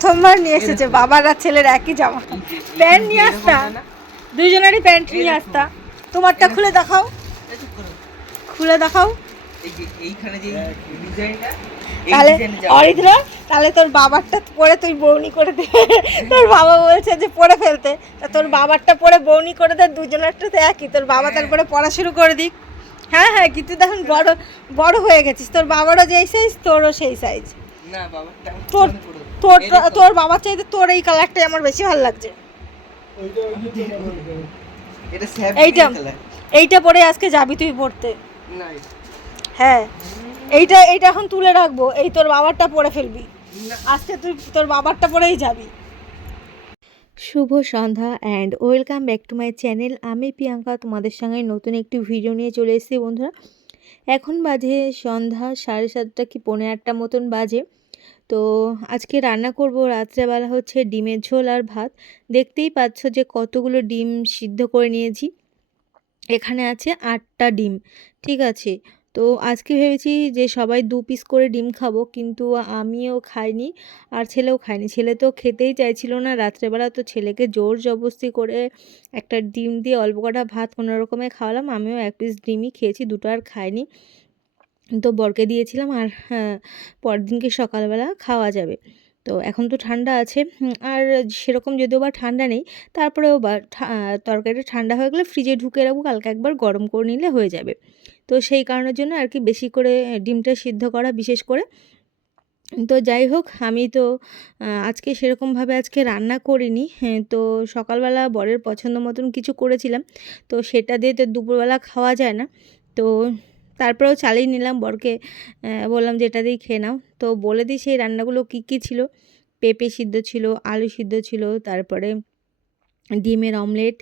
প্রথমবার নিয়ে এসেছে বাবার আর ছেলের একই জামা। প্যান্ট নিয়ে আসতা? দুইজনেরই প্যান্ট নিয়ে আসতা। তোমারটা খুলে দেখাও। খুলে দেখাও। এই যে এইখানে যে ডিজাইনটা এই তাহলে অরিত্র তাহলে তোর বাবারটা পরে তুই বৌনি করে দে। তোর বাবা বলছে যে পরে ফেলতে। তা তোর বাবারটা পরে বৌনি করে দে দুজনেরটা তো একই। তোর বাবা তারপরে পড়া শুরু করে দিক। হ্যাঁ হ্যাঁ কিন্তু দেখুন বড় বড় হয়ে গেছিস। তোর বাবারও যেই সাইজ তোরও সেই সাইজ না বাবা তোর। তোর তোর বাবার চাইতে তোর এই কালারটাই আমার বেশি ভালো লাগছে। এইটা এইটা পরে আজকে যাবি তুই পড়তে। হ্যাঁ এইটা এইটা এখন তুলে রাখব। এই তোর বাবারটা পরে ফেলবি। আজকে তুই তোর বাবারটা পরেই যাবি। শুভ সন্ধ্যা and welcome back to my channel আমি প্রিয়াঙ্কা তোমাদের সঙ্গে নতুন একটি ভিডিও নিয়ে চলে এসেছি বন্ধুরা। এখন বাজে সন্ধ্যা সাড়ে সাতটা কি পৌনে আটটা মতন বাজে। তো আজকে রান্না করব রাত্রেবেলা হচ্ছে ডিমের ঝোল আর ভাত। দেখতেই পাচ্ছ যে কতগুলো ডিম সিদ্ধ করে নিয়েছি। এখানে আছে আটটা ডিম, ঠিক আছে? তো আজকে ভেবেছি যে সবাই দু পিস করে ডিম খাব, কিন্তু আমিও খাইনি আর ছেলেও খায়নি। ছেলে তো খেতেই চাইছিল না, রাত্রেবেলা তো ছেলেকে জোর জবরদস্তি করে একটা ডিম দিয়ে অল্প কটা ভাত কোনো রকমে খাওয়ালাম। আমিও এক পিস ডিমই খেয়েছি, দুটো আর খাইনি। তো বরকে দিয়েছিলাম আর হ্যাঁ, পরের দিনকে সকালবেলা খাওয়া যাবে। তো এখন তো ঠান্ডা আছে আর সেরকম যদিও বা ঠান্ডা নেই তারপরেও বা তরকারিটা ঠান্ডা হয়ে গেলে ফ্রিজে ঢুকে রাখব কালকে একবার গরম করে নিলে হয়ে যাবে। তো সেই কারণের জন্য আর কি বেশি করে ডিমটা সিদ্ধ করা বিশেষ করে। তো যাই হোক আমি তো আজকে সেরকমভাবে আজকে রান্না করিনি হ্যাঁ, তো সকালবেলা বরের পছন্দ মতন কিছু করেছিলাম তো সেটা দিয়ে তো দুপুরবেলা খাওয়া যায় না। তো তারপরেও চালিয়ে নিলাম বরকে বললাম যে এটা দিয়ে খেয়ে নাও। তো বলে দিই সেই রান্নাগুলো কী কী ছিল? পেঁপে সিদ্ধ ছিল, আলু সিদ্ধ ছিল, তারপরে ডিমের অমলেট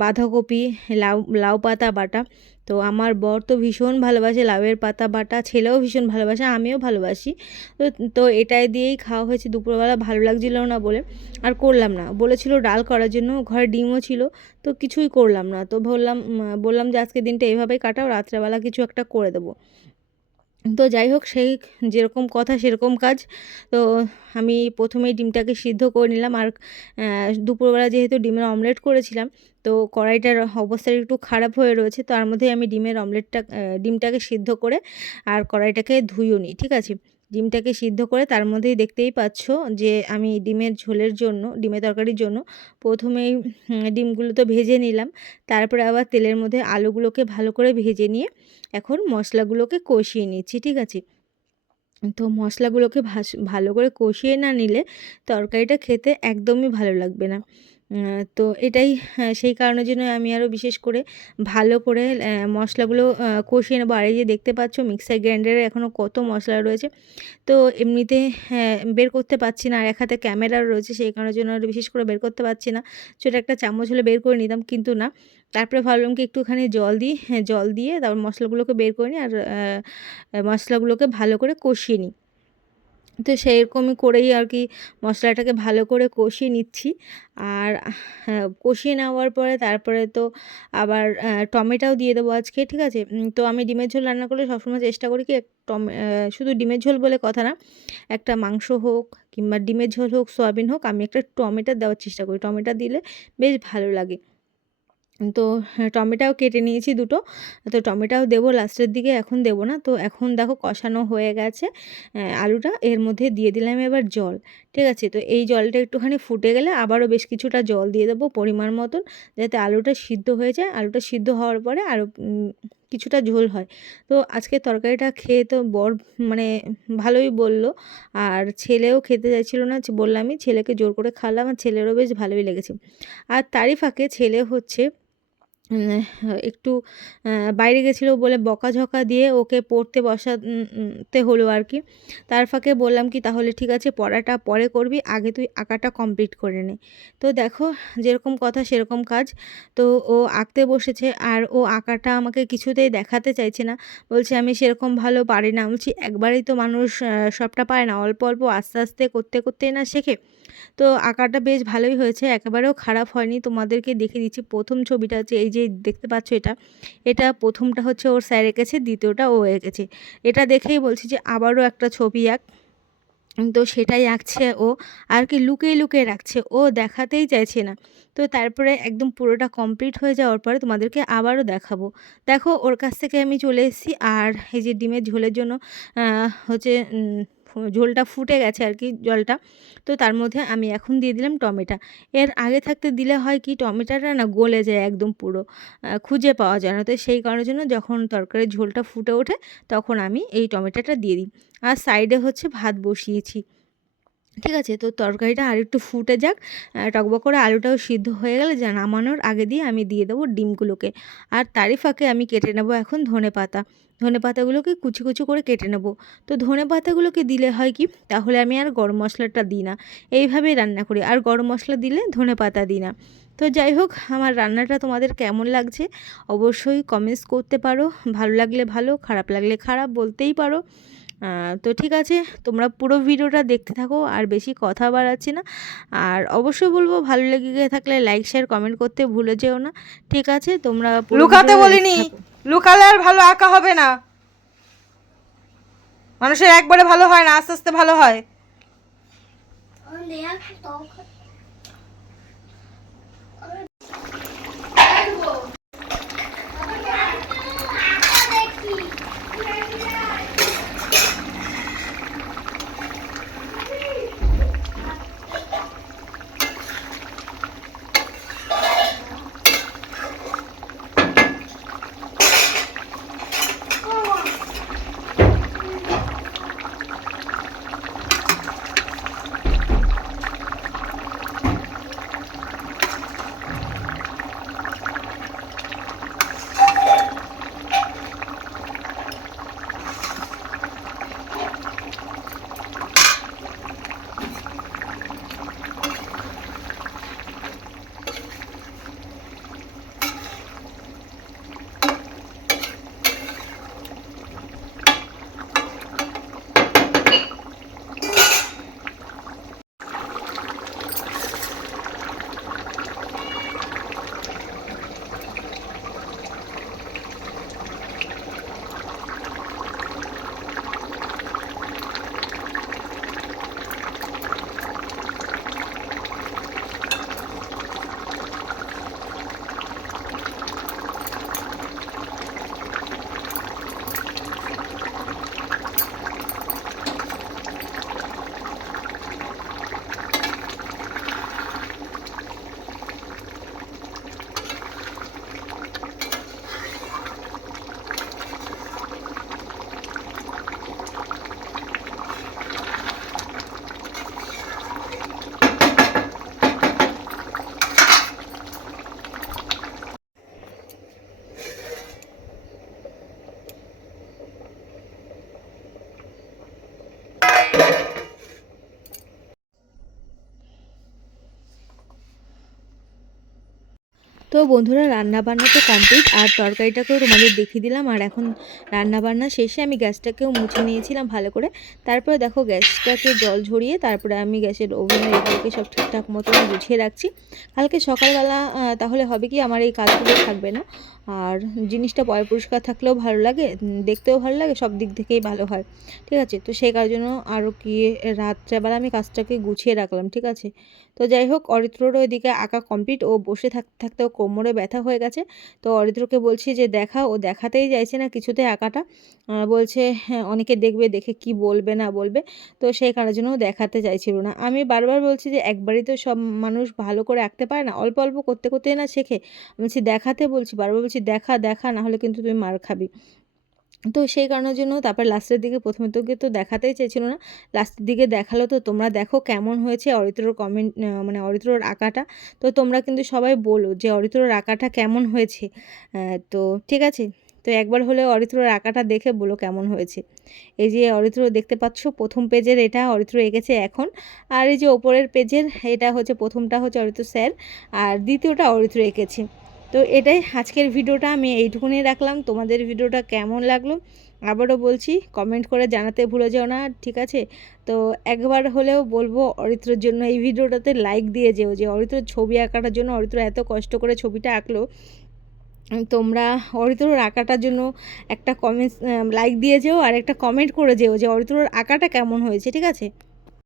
বাঁধাকপি, লাউ লাউ পাতা বাটা। তো আমার বর তো ভীষণ ভালোবাসে লাউয়ের পাতা বাটা, ছেলেও ভীষণ ভালোবাসে, আমিও ভালোবাসি। তো তো এটাই দিয়েই খাওয়া হয়েছে দুপুরবেলা, ভালো লাগছিল না বলে। আর করলাম না, বলেছিল ডাল করার জন্য, ঘরে ডিমও ছিল, তো কিছুই করলাম না। তো বললাম বললাম যে আজকে দিনটা এইভাবেই কাটাও, রাত্রেবেলা কিছু একটা করে দেবো। তো যাই হোক, সেই যেরকম কথা সেরকম কাজ। তো আমি প্রথমেই ডিমটাকে সিদ্ধ করে নিলাম আর দুপুরবেলা যেহেতু ডিমের অমলেট করেছিলাম, তো কড়াইটার অবস্থা একটু খারাপ হয়ে রয়েছে তার মধ্যে আমি ডিমের অমলেটটা ডিমটাকে সিদ্ধ করে আর কড়াইটাকে ধুইও নিই, ঠিক আছে? ডিমটাকে সিদ্ধ করে তার মধ্যেই দেখতেই পাচ্ছ যে আমি ডিমের ঝোলের জন্য, ডিমের তরকারির জন্য প্রথমেই ডিমগুলো তো ভেজে নিলাম। তারপরে আবার তেলের মধ্যে আলুগুলোকে ভালো করে ভেজে নিয়ে এখন মশলাগুলোকে কষিয়ে নিচ্ছি, ঠিক আছে? তো মশলাগুলোকে ভালো করে কষিয়ে না নিলে তরকারিটা খেতে একদমই ভালো লাগবে না। তো এটাই সেই কারণের জন্য আমি আরও বিশেষ করে ভালো করে মশলাগুলো কষিয়ে নেব। আর এই যে দেখতে পাচ্ছ মিক্সার গ্রাইন্ডারে এখনও কত মশলা রয়েছে। তো এমনিতে হ্যাঁ, বের করতে পারছি না। আর এক হাতে ক্যামেরা রয়েছে সেই কারণের জন্য বিশেষ করে বের করতে পারছি না। ছোটো একটা চামচ হলে বের করে নিতাম কিন্তু না। তারপরে ভাবলাম কি একটুখানি জল দিই হ্যাঁ, জল দিয়ে তারপর মশলাগুলোকে বের করে নিই। আর মশলাগুলোকে ভালো করে কষিয়ে নিই। তো সেরকমই করেই আর কি মশলাটাকে ভালো করে কষিয়ে নিচ্ছি। আর হ্যাঁ, কষিয়ে নেওয়ার পরে তারপরে তো আবার টমেটোও দিয়ে দেবো আজকে ঠিক আছে? তো আমি ডিমের ঝোল রান্না করলে সবসময় চেষ্টা করি কি টমে শুধু ডিমের ঝোল বলে কথা না একটা মাংস হোক কিংবা ডিমের ঝোল হোক সয়াবিন হোক আমি একটা টমেটো দেওয়ার চেষ্টা করি। টমেটো দিলে বেশ ভালো লাগে। তো হ্যাঁ, টমেটোও কেটে নিয়েছি দুটো। তো টমেটোও দেবো লাস্টের দিকে এখন দেবো না। তো এখন দেখো কষানো হয়ে গেছে আলুটা। এর মধ্যে দিয়ে দিলাম এবার জল ঠিক আছে? তো এই জলটা একটুখানি ফুটে গেলে আবারও বেশ কিছুটা জল দিয়ে দেবো পরিমাণ মতন যাতে আলুটা সিদ্ধ হয়ে যায়। আলুটা সিদ্ধ হওয়ার পরে আরও কিছুটা ঝোল হয়। তো আজকে তরকারিটা খেয়ে তো বর মানে ভালোই বলল। আর ছেলেও খেতে চাইছিল না বললামই ছেলেকে জোর করে খাওয়ালাম আর ছেলেরও বেশ ভালোই লেগেছে। আর তারই ফাঁকে ছেলে হচ্ছে একটু বাইরে গেছিল বলে বকাঝকা দিয়ে ওকে পড়তে বসাতে হলো আর কি। তার ফাঁকে বললাম কি, তাহলে ঠিক আছে, পড়াটা পরে করবি, আগে তুই আঁকাটা কমপ্লিট করে নে। তো দেখো, যেরকম কথা সেরকম কাজ। তো ও আঁকতে বসেছে আর ও আঁকাটা আমাকে কিছুতেই দেখাতে চাইছে না। বলছে, আমি সেরকম ভালো পারি না। বলছি, একবারেই তো মানুষ সবটা পারে না। অল্প অল্প, আস্তে আস্তে করতে, করতেই না শেখে। তো আঁকাটা বেশ ভালোই হয়েছে, একেবারেও খারাপ হয়নি। তোমাদেরকে দেখে দিচ্ছি প্রথম ছবিটা হচ্ছে এই যে দেখতে পাচ্ছ এটা এটা প্রথমটা হচ্ছে ওর স্যার এঁকেছে, দ্বিতীয়টা ও এঁকেছে। এটা দেখেই বলছি যে আবারও একটা ছবি আঁক তো সেটাই আঁকছে ও, আর কি লুকিয়ে লুকিয়ে রাখছে, ও দেখাতেই চাইছে না। তো তারপরে একদম পুরোটা কমপ্লিট হয়ে যাওয়ার পরে তোমাদেরকে আবারও দেখাবো। দেখো ওর কাছ থেকে আমি চলে এসেছি, আর এই যে ডিমের ঝোলের জন্য হচ্ছে ঝোলটা ফুটে গেছে আর কি জলটা। তো তার মধ্যে আমি এখন দিয়ে দিলাম টমেটা। এর আগে থাকতে দিলে হয় কি টমেটোটা না গলে যায় একদম পুরো খুঁজে পাওয়া যায় না। তো সেই কারণের জন্য যখন তরকারির ঝোলটা ফুটে ওঠে তখন আমি এই টমেটোটা দিয়ে দিই। আর সাইডে হচ্ছে ভাত বসিয়েছি। ঠিক আছে, তো তরকারিটা আর একটু ফুটে যাক। টকবক করে আলুটাও সিদ্ধ হয়ে গেলে যা নামানোর আগে দিয়ে আমি দিয়ে দেবো ডিমগুলোকে। আর তারই ফাঁকে আমি কেটে নেব এখন ধনে পাতা। ধনে পাতাগুলোকে কুচি কুচি করে কেটে নেব। তো ধনে পাতাগুলোকে দিলে হয় কি, তাহলে আমি আর গরম মশলাটা দিই না। এইভাবেই রান্না করি, আর গরম মশলা দিলে ধনে পাতা দিই না। তো যাই হোক, আমার রান্নাটা তোমাদের কেমন লাগছে অবশ্যই কমেন্টস করতে পারো। ভালো লাগলে ভালো, খারাপ লাগলে খারাপ, বলতেই পারো। তো ঠিক আছে তোমরা পুরো ভিডিওটা দেখতে থাকো আর বেশি কথা বাড়াচ্ছি না। আর অবশ্যই বলব ভালো লেগে গিয়ে থাকলে লাইক শেয়ার কমেন্ট করতে ভুলে যেও না। ঠিক আছে তোমরা লুকাতে বলিনি লুকালে আর ভালো আঁকা হবে না। মানুষের একবারে ভালো হয় না আস্তে আস্তে ভালো হয়। তো বন্ধুরা রান্না বান্না তো কমপ্লিট আর তরকারিটাকেও তোমাদের দেখিয়ে দিলাম। আর এখন রান্না বান্না শেষে আমি গ্যাসটাকেও মুছে নিয়েছিলাম ভালো করে। তারপরে দেখো গ্যাসটাকে জল ঝরিয়ে, তারপরে আমি গ্যাসের ওভেনের এগুলোকে সব ঠিকঠাক মতো গুছিয়ে রাখছি। কালকে সকালবেলা তাহলে হবে কি, আমার এই কাজগুলো থাকবে না। আর জিনিসটা পয় পরিষ্কার থাকলেও ভালো লাগে দেখতেও ভালো লাগে, সব দিক থেকেই ভালো হয়। ঠিক আছে? তো সেই কারণের জন্য আরও কি, রাত্রেবেলা আমি কাজটাকে গুছিয়ে রাখলাম, ঠিক আছে? তো যাই হোক, অরিত্ররও এদিকে আঁকা কমপ্লিট ও বসে থাকতে থাকতে ও কোমরে ব্যথা হয়ে গেছে। তো অরিত্রকে বলছি যে, দেখা, ও দেখাতেই চাইছে না কিছুতে আঁকাটা বলছে হ্যাঁ অনেকে দেখবে, দেখে কি বলবে, না বলবে। তো সেই কারণের জন্য দেখাতে চাইছিল না। আমি বারবার বলছি যে, একবারই তো সব মানুষ ভালো করে আঁকতে পারে না? অল্প অল্প করতে করতে না শেখে? বলছি, দেখাতে বলছি, বারবার বলছি, দেখা দেখা, না হলে কিন্তু তুমি মার খাবি। তো সেই কারণের জন্য তারপর লাস্টের দিকে প্রথমে তোকে তো দেখাতেই চেয়েছিল না। লাস্টের দিকে দেখাল তো তোমরা দেখো কেমন হয়েছে অরিত্রর কমেন্ট মানে অরিত্রর আঁকাটা। তো তোমরা কিন্তু সবাই বলো যে অরিত্রর আঁকাটা কেমন হয়েছে। তো ঠিক আছে? তো একবার হলে অরিত্রর আঁকাটা দেখে বলো কেমন হয়েছে। এই যে অরিত্র দেখতে পাচ্ছ প্রথম পেজের এটা, অরিত্র এঁকেছে এখন। আর এই যে ওপরের পেজের এটা হচ্ছে, প্রথমটা হচ্ছে অরিত্র স্যার। আর দ্বিতীয়টা অরিত্র এঁকেছে। তো এটাই আজকের ভিডিওটা, আমি এইটুকুনি রাখলাম। তোমাদের ভিডিওটা কেমন লাগল আবারও বলছি কমেন্ট করে জানাতে ভুলে যাও না, ঠিক আছে? তো একবার হলেও বলব অরিত্রর জন্য এই ভিডিওটাতে লাইক দিয়ে যেও, যে অরিত্র ছবি আঁকাটার জন্য অরিত্র এত কষ্ট করে ছবিটা আঁকলো। তোমরা অরিত্রর আঁকাটার জন্য একটা কমেন্টস লাইক দিয়ে যেও আর একটা কমেন্ট করে যেও যে অরিত্রর আঁকাটা কেমন হয়েছে, ঠিক আছে?